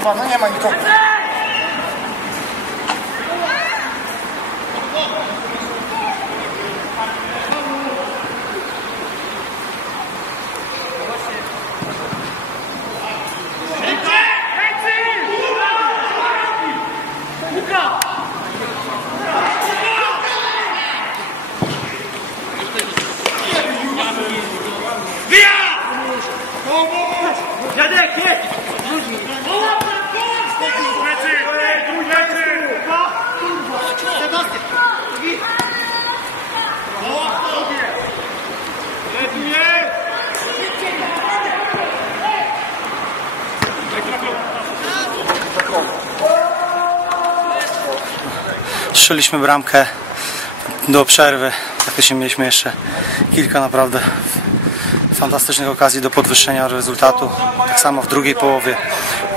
kurwa, no nie ma nikogo. Dziadek, jedź! Strzeliśmy bramkę do przerwy. Faktycznie mieliśmy jeszcze kilka naprawdę fantastycznych okazji do podwyższenia rezultatu. Tak samo w drugiej połowie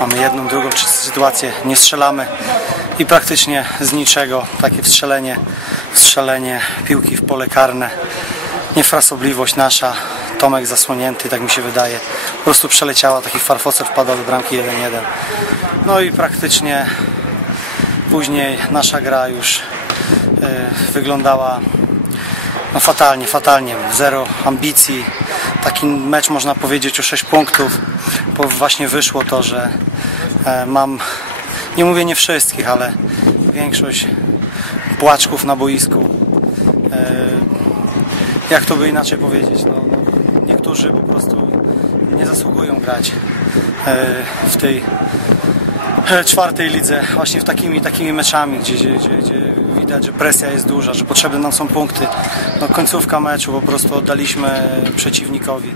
mamy jedną, drugą sytuację, nie strzelamy i praktycznie z niczego takie wstrzelenie, wstrzelenie piłki w pole karne. Niefrasobliwość nasza, Tomek zasłonięty, tak mi się wydaje. Po prostu przeleciała, taki farfocer wpadał do bramki 1-1. No i praktycznie Później nasza gra już e, wyglądała no, fatalnie, fatalnie. Zero ambicji. Taki mecz można powiedzieć o 6 punktów, bo właśnie wyszło to, że e, mam, nie mówię nie wszystkich, ale większość płaczków na boisku. E, jak to by inaczej powiedzieć? No, no, niektórzy po prostu nie zasługują grać e, w tej czwartej lidze, właśnie w takimi takimi meczami, gdzie, gdzie, gdzie, widać, że presja jest duża, że potrzebne nam są punkty. No, końcówka meczu po prostu oddaliśmy przeciwnikowi.